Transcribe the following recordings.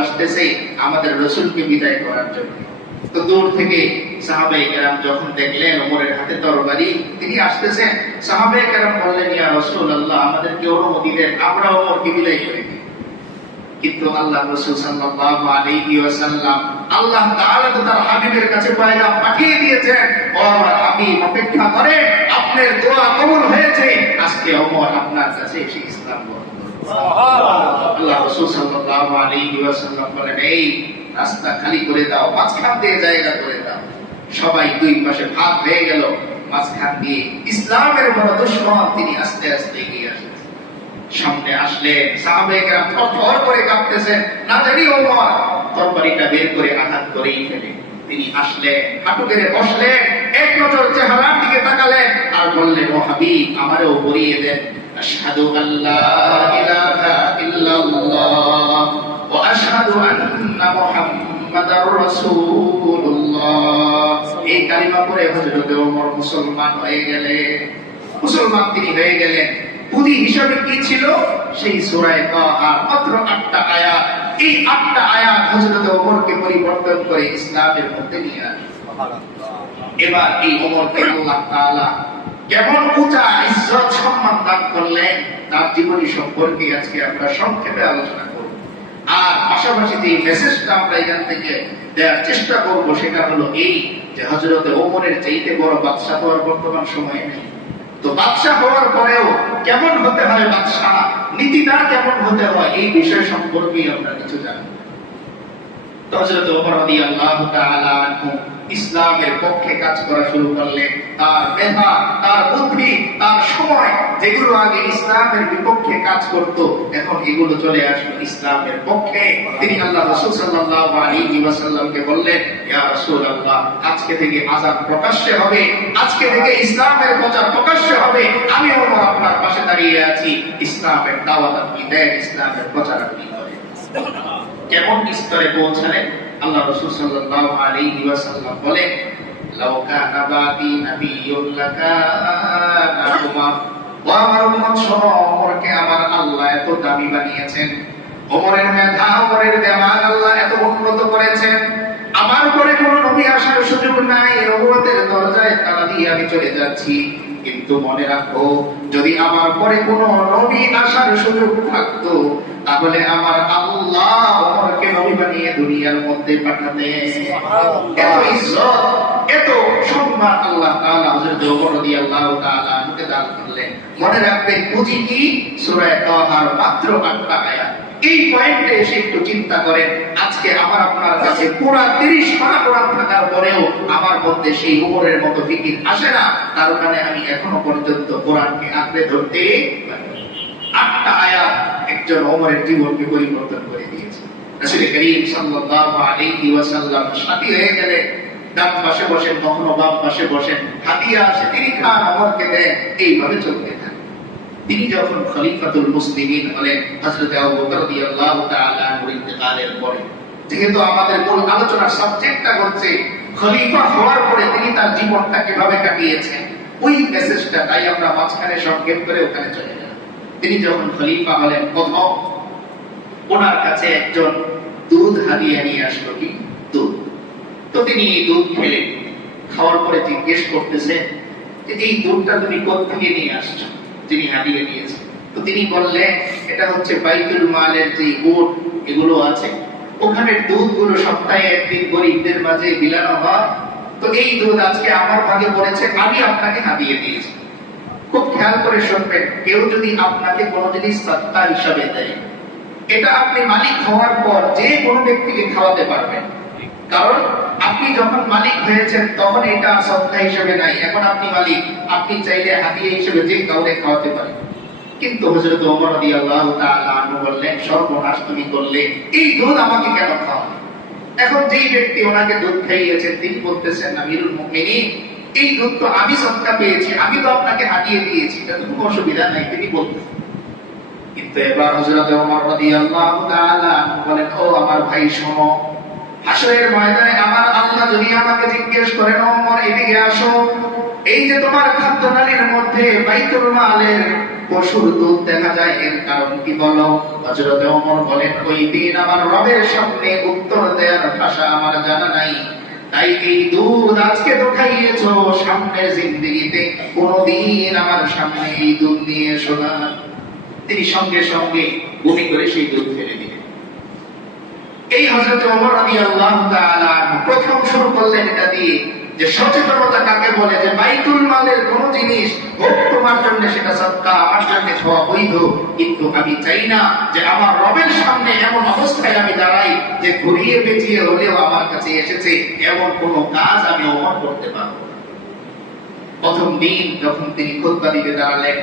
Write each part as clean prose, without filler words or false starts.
আসতেছে আমাদের রাসূলকে বিদায় করার জন্য। তো দূর থেকে সাহাবায়ে কেরাম যখন দেখলেন ওমরের হাতে তরবারি, তিনি আসতেছেন, সাহাবায়ে কেরাম বললেন, ইয়া রাসূলুল্লাহ, আমাদেরকে অনুমতি দেন, আমরা ওমরকে বিদায় করে দিই। কিন্তু আল্লাহ রাসূল সাল্লাল্লাহু আলাইহি ওয়াসাল্লাম, আল্লাহ তাআলা তো তার হাবিবের কাছে পয়গাম পাঠিয়ে দিয়েছেন, ও আমার হাবিব, অপেক্ষা করে, আপনার দোয়া কবুল হয়েছে, আজকে ওমর আপনার কাছে এসে ইসলাম গ্রহণ করবে। সুবহানাল্লাহ। আল্লাহ রাসূল সাল্লাল্লাহু আলাইহি ওয়াসাল্লাম বলেন, এই রাস্তা খালি করে দাও, মাঝখান দিয়ে জায়গা করে দাও। সবাই দুই পাশে ভাগ হয়ে গেল, মাঝখান দিয়ে ইসলামের বড় দুশমন তিনি আস্তে আস্তে এগিয়ে আসেন। সামনে আসলে সাহাবায়ে কেরাম থরথর করে কাঁপতেছেন, না জানি ওমর তরবারিটা বের করে আঘাত করেই ফেলে। তিনি আসলেন, হাঁটু গেড়ে বসলেন, এক নজর চেহারার দিকে তাকালেন আর বললেন, ও হাবিব, আমারও পরিয়ে দেন, আশহাদু আল্লা ইলাহা ইল্লাল্লাহ ওয়া আশহাদু আন্না মুহাম্মাদার রাসূলুল্লাহ। এই কালিমা পড়ে হযরত ওমর মুসলমান হয়ে গেলেন। মুসলমান তিনি হয়ে গেলেন। পুঁজি হিসাবে কি ছিল? সেই সূরা তাহা, মাত্র 8টা আয়াত। এই 8টা আয়াত হযরত ওমরকে পরিবর্তন করে ইসলামের মধ্যে নিয়ে আসে। এবার এই ওমরকে আল্লাহ তাআলা কেমন উঁচা ইজ্জত সম্মান দান করলেন, তার জীবনী সম্পর্কে আজকে আমরা সংক্ষেপে আলোচনা করব। আর পাশাপাশি যে মেসেজটা আমরা এখান থেকে দেওয়ার চেষ্টা করব সেটা হলো এই, যে হযরত ওমরের চাইতে বড় বাদশা হওয়ার বর্তমান সময়ে নেই। তো বাদশা হওয়ার পরেও কেমন হতে হয় বাদশা, নীতিটা কেমন হতে হয়, এই বিষয় সম্পর্কে আমরা কিছু জানি। তো হযরত ওমর রাদিয়াল্লাহু তাআলা আনহু ইসলামের পক্ষে কাজ করা শুরু করলেন। তার মেধা, তার বুদ্ধি, তার সময়, যেগুলো আগে ইসলামের বিপক্ষে কাজ করত, এখন এগুলো চলে আসলো ইসলামের পক্ষে। তিনি আল্লাহ রাসূল সাল্লাল্লাহু আলাইহি ওয়াসাল্লামকে বললেন, ইয়া রাসূলুল্লাহ, আজকে থেকে আযান প্রকাশ্যে হবে, আজকে থেকে ইসলামের প্রচার প্রকাশ্যে হবে। আমি ওমর আপনার পাশে দাঁড়িয়ে আছি, ইসলামের দাওয়াত আপনি দেন, ইসলামের প্রচার আপনি করেন। কেমন স্তরে পৌঁছালেন? আল্লাহ রাসূল সাল্লাল্লাহু আলাইহি ওয়াসাল্লাম বলেন, লাউ কানা বাদি নাবিয়্যুন লাকানা উমর। ও আমার উম্মত শোনো, ওমরকে আমার আল্লাহ এত দামি বানিয়েছেন, ওমরের মেধা, ওমরের দিমাগ আল্লাহ এত উন্নত করেছেন, আমার পরে কোনো নবী আসার সুযোগ নাই, নবুয়তের দরজায় তালা দিয়ে আমি চলে যাচ্ছি। কিন্তু মনে রাখো, যদি আমার পরে কোনো নবী আসার সুযোগ থাকতো, তাহলে আমার আল্লাহ ওমরকে নবী বানিয়ে দুনিয়ার মধ্যে পাঠাতেন। এত ইজ্জত, এত সম্মান আল্লাহ তাআলা হযরত ওমর রাদিয়াল্লাহু তাআলা আনহুকে দান করলেন। মনে রাখবেন, পুঁজি কি? সূরা তাহার মাত্র 8টা আয়াত। এই পয়েন্টে এসে একটু চিন্তা করেন, আজকে আমার আপনার কাছে পুরো 30 পারা কোরআন থাকার পরেও আমার মধ্যে সেই ওমরের মতো ফিকির আসে না। তার মানে আমি এখনো পর্যন্ত কোরআনকে আঁকড়ে ধরতে পারি। 8টা আয়াত একজন ওমরের জীবনকে পরিবর্তন করে দিয়েছে। রাসূল করিম সাল্লাল্লাহু আলাইহি ওয়াসাল্লাম সাথী হয়ে গেলেন। ডান পাশে বসেন, কখনো বাম পাশে বসেন, হাদিয়া আসে, তিনি খান, ওমরকে দেন, এইভাবে চলতে থাকে। তিনি যখন খলিফাতুল মুসলিমিন হলেন, হযরত আবু বকর রাদিয়াল্লাহু তাআলা আনহুর ইন্তেকালের পরে, যেহেতু আমাদের মূল আলোচনার সাবজেক্টটা হচ্ছে খলিফা হওয়ার পরে তিনি তার জীবনটা কিভাবে কাটিয়েছেন, ওই মেসেজটা তাই আমরা মাঝখানে সংক্ষেপ করে ওখানে চলে গেলাম। তিনি যখন খলিফা হলেন, প্রথম ওনার কাছে একজন দুধ হাদিয়া নিয়ে আসলো। কি দুধ? তো তিনি দুধ খেলেন, খাওয়ার পরে জিজ্ঞেস করতেছে যে এই দুধটা তুমি কোথা থেকে নিয়ে আসছো, যিনি হাদিয়া নিয়েছেন। তো তিনি বললেন, এটা হচ্ছে বাইতুল মালের যে উট এগুলো আছে, ওখানে দুধগুলো সপ্তাহে একদিন গরিবদের মাঝে বিলানো হয়। তো এই দুধ আজকে আমার ভাগে পড়েছে, আমি আপনাকে হাদিয়া দিয়েছি। খুব খেয়াল করে শুনবেন, কেউ যদি আপনাকে কোনো জিনিস সাদকা হিসাবে দেয়, এটা আপনি মালিক হওয়ার পর যে কোনো ব্যক্তিকে খাওয়াতে পারবেন। কারণ আপনি যখন মালিক হয়েছেন তখন এটা সাদকা হিসেবে নাই, এখন আপনি মালিক, আপনি চাইলে হাদিয়া হিসেবে যে কাউকে খাওয়াতে পারেন। কিন্তু হযরত ওমর রাদিয়াল্লাহু তাআলা আনহু বললেন, সর্বনাশ তুমি করলে, এই দুধ আমাকে কেন খাওয়ালে? এখন যেই ব্যক্তি ওনাকে দুধ খাইয়েছেন তিনি বলতেছেন, আমিরুল মুমিনিন, এই দুধ তো আমি সাদকা পেয়েছি, আমি তো আপনাকে হাদিয়া দিয়েছি, এটা তো কোনো অসুবিধা নাই, তিনি বলতেন। কিন্তু এবার হযরত ওমর রাদিয়াল্লাহু তাআলা আনহু বলেন, ও আমার ভাই শোনো, হাসরের ময়দানে আমার আল্লাহ যদি আমাকে জিজ্ঞেস করেন, ওমর এদিকে আসো, এই যে তোমার খাদ্যনালীর মধ্যে বাইতুল মালের পশুর দুধ দেখা যায়, এর কারণ কি বলো? হযরত ওমর বলেন, ওই দিন আমার রবের সামনে উত্তর দেওয়ার ভাষা আমার জানা নাই, তাই এই দুধ আজকে তো খাইয়েছো, সামনের জিন্দেগিতে কোনদিন আমার সামনে এই দুধ নিয়ে এসো না। তিনি সঙ্গে সঙ্গে বমি করে সেই দুধ ফেলে দিলেন। এই হযরত ওমর রাদিয়াল্লাহু তাআলা প্রথম শুরু করলেন এটা দিয়ে, যে সচেতনতা কাকে বলে, যে বাইতুল মালের কোন জিনিস হোক তোমার জন্য সেটা সদকা, আমার জন্য খাওয়া বৈধ, কিন্তু আমি চাই না যে আমার রবের সামনে এমন অবস্থায় আমি দাঁড়াই যে ঘুরিয়ে পেঁচিয়ে হলেও আমার কাছে এসেছে এমন কোন কাজ আমি ওমর করতে পারবো। প্রথম দিন যখন তিনি খুতবা দিতে দাঁড়ালেন,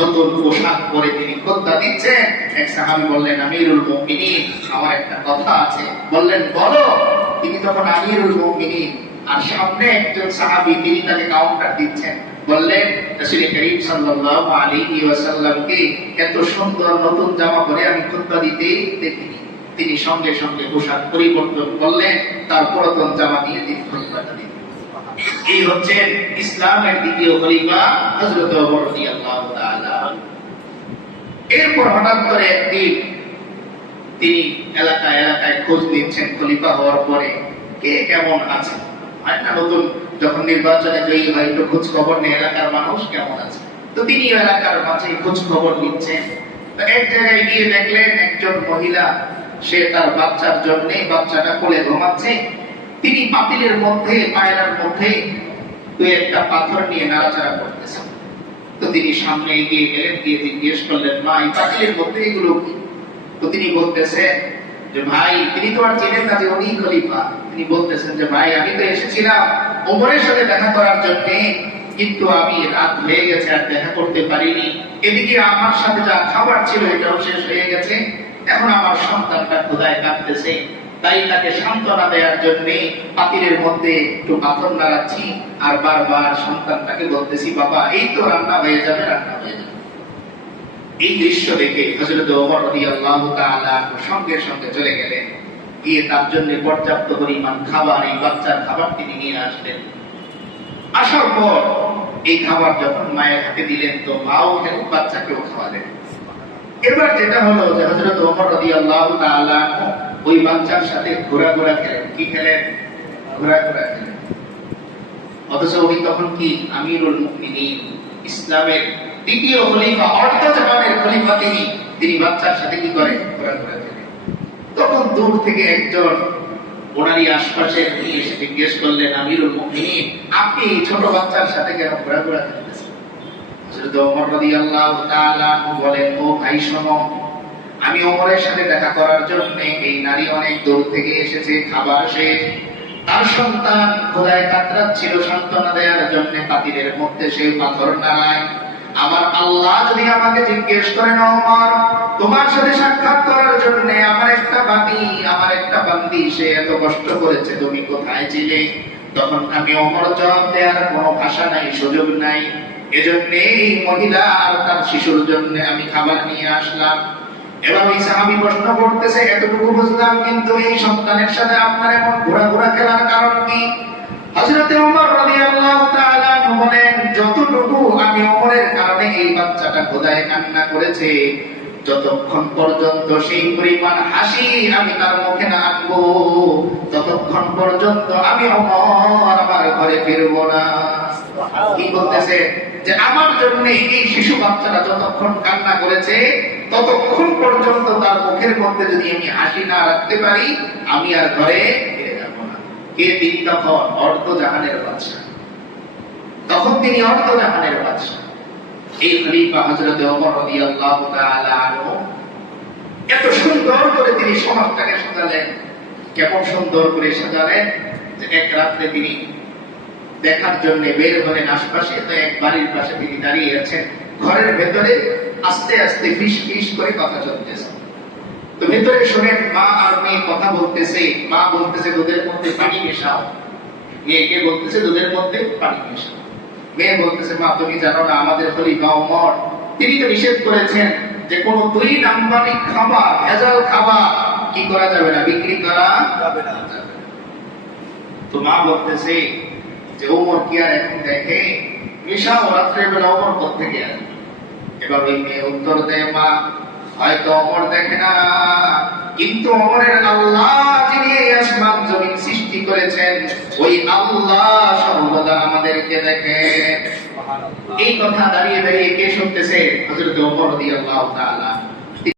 নতুন পোশাক পরে তিনি খুতবা দিচ্ছেন, এক সাহাবী বললেন, আমিরুল মুমিনিন, আমার একটা কথা আছে। বললেন, বলো। তিনি তখন আমিরুল মুমিনিন, আর সামনে একজন সাহাবী, তিনি তাকে কাউন্টার দিচ্ছেন। বললেন, রাসূল করিম সাল্লাল্লাহু আলাইহি ওয়াসাল্লামকে এত সুন্দর নতুন জামা পরে আমি খুতবা দিতে দেখিনি। তিনি সঙ্গে সঙ্গে পোশাক পরিবর্তন করলেন, তার পুরাতন জামা দিয়ে তিনি খুতবাটা দিলেন। এই হচ্ছে ইসলামের দ্বিতীয় খলিফা হযরত ওমর রাদিয়াল্লাহু তাআলা। এরপর হঠাৎ করে একদিন তিনি এলাকায় এলাকায় খোঁজ নিচ্ছেন, খলিফা হওয়ার পরে কে কেমন আছে। হয় না, নতুন যখন নির্বাচনে জয়ী হয় একটু খোঁজ খবর নিয়ে এলাকার মানুষ কেমন আছে। তো তিনি এলাকার মাঝে খোঁজ খবর নিচ্ছেন। তো এক জায়গায় গিয়ে দেখলেন একজন মহিলা, সে তার বাচ্চার জন্য, বাচ্চাটা কোলে ঘুমাচ্ছে, তিনি পাতিলের মধ্যে, পায়রার মধ্যে দুই একটা পাথর নিয়ে নাড়াচাড়া করতেছেন। তো তিনি সামনে এগিয়ে গেলেন, গিয়ে জিজ্ঞেস করলেন, মা, এই পাতিলের মধ্যে এগুলো কি? তো তিনি বলতেছেন যে, ভাই, তিনি তো আর চেনেন না যে উনি খলিফা। তিনি বলতেছেন যে, ভাই, আমি তো এসেছিলাম ওমরের সাথে দেখা করার জন্য, কিন্তু আমি রাত হয়ে গেছে আর দেখা করতে পারিনি। এদিকে আমার সাথে যা খাবার ছিল এটাও শেষ হয়ে গেছে। এখন আমার সন্তানটা ক্ষুধায় কাঁদতেছে, তাই তাকে সান্ত্বনা দেওয়ার জন্য পাতিলের মধ্যে একটু পাথর নাড়াচ্ছি, আর বারবার সন্তানটাকে বলতেছি, বাবা, এই তো রান্না হয়ে যাবে, রান্না হয়ে যাবে। এই দৃশ্য দেখে হযরত ওমর রাদিয়াল্লাহু তাআলা সঙ্গে সঙ্গে চলে গেলেন, গিয়ে তার জন্য পর্যাপ্ত পরিমাণ খাবার, এই বাচ্চার খাবার তিনি নিয়ে আসলেন। আসার পর এই খাবার যখন মায়ের হাতে দিলেন, তো মাও খেলেন, বাচ্চাকেও খাওয়ালেন। এবার যেটা হলো যে হযরত ওমর রাদিয়াল্লাহু তাআলা ওই বাচ্চার সাথে ঘোরাঘোরা খেলেন। কি খেলেন? ঘোরাঘোরা খেলেন। অথচ উনি তখন কি আমিরুল মুমিনিন, ইসলামের দ্বিতীয় খলিফা, অর্ধজাহানের খলিফা তিনি বাচ্চার সাথে কি করে? ঘোরাঘোরা খেলেন। তখন দূর থেকে একজন ওনারই আশপাশে এসে জিজ্ঞেস করলেন, আমিরুল মুমিনিন, আপনি ছোট বাচ্চার সাথে কেন ঘোরাঘোরা খেলতেছেন? হযরত ওমর রাদিয়াল্লাহু তাআলা বলেন, ও ভাই, শোনো, আমি ওমরের সাথে দেখা করার জন্য এই নারী অনেক দূর থেকে এসেছে, খাবার শেষ, তার সন্তান ক্ষুধায় কাতরাচ্ছিল, সান্ত্বনা দেওয়ার জন্য পাতিলের মধ্যে সে পাথর নাড়ায়। আমার আল্লাহ যদি আমাকে জিজ্ঞেস করেন, ওমর, তোমার সাথে সাক্ষাৎ করার জন্য আমার একটা বান্দী, আমার একটা বান্দী সে এত কষ্ট করেছে, তুমি কোথায় ছিলে? তখন আমি ওমর জবাব দেওয়ার কোনো ভাষা নাই, সুযোগ নাই। এজন্য এই মহিলা আর তার শিশুর জন্য আমি খাবার নিয়ে আসলাম। এবার ওই সাহাবী প্রশ্ন করতেছে, এতটুকু বুঝলাম, কিন্তু এই সন্তানের সাথে আপনার এমন ঘোরাঘোরা খেলার কারণ কি? হযরত ওমর রাদিয়াল্লাহু তাআলা বলেন, যতটুকু আমি ওমরের কারণে এই বাচ্চাটা খোদায় কান্না করেছে, যতক্ষণ পর্যন্ত সেই পরিমাণ হাসি আমি তার মুখে না আনবো, ততক্ষণ পর্যন্ত আমি ওমর আমার ঘরে ফিরবো না। কি বলতেছে? যে আমার জন্য এই শিশু বাচ্চাটা যতক্ষণ কান্না করেছে, ততক্ষণ পর্যন্ত তার মুখের মধ্যে যদি আমি হাসি না রাখতে পারি, আমি আর ঘরে ফিরে যাবো না। কে তিনি? তখন অর্ধজাহানের বাদশা। তখন তিনি অর্ধজাহানের বাদশা। এই খলিফা হযরত ওমর রাদিয়াল্লাহু তাআলা আনহু এত সুন্দর করে তিনি সমাজটাকে সাজালেন। কেমন সুন্দর করে সাজালেন যে এক রাত্রে তিনি দেখার জন্য বের হলেন আশপাশে। তো এক বাড়ির পাশে তিনি দাঁড়িয়ে আছেন, ঘরের ভেতরে আস্তে আস্তে ফিস ফিস করে কথা চলতেছে। তো ভেতরে শোনেন মা আর মেয়ে কথা বলতেছে। মা বলতেছে, দুধের মধ্যে পানি মেশাও। মেয়েকে বলতেছে, দুধের মধ্যে পানি মেশাও। মেয়ে বলতেছে, মা, তুমি জানো না আমাদের খলিফা ওমর, তিনি তো নিষেধ করেছেন যে কোন 2 নাম্বারি খাবার, ভেজাল খাবার কি করা যাবে না, বিক্রি করা যাবে না। তো মা বলতেছে যে ওমর কি আর এখন দেখে নিশা ও রাত্রে বেলা অমর থেকে আসবে। এবার ওই মেয়ে উত্তর দেয়, মা হয়তো অমর দেখে না, কিন্তু অমরের আল্লাহ যিনি এই আসমান জমিন সৃষ্টি করেছেন ওই আল্লাহ সর্বদা আমাদেরকে দেখে। এই কথা দাঁড়িয়ে দাঁড়িয়ে কে শুনতেছে? হযরত ওমর রাদিয়াল্লাহু তাআলা।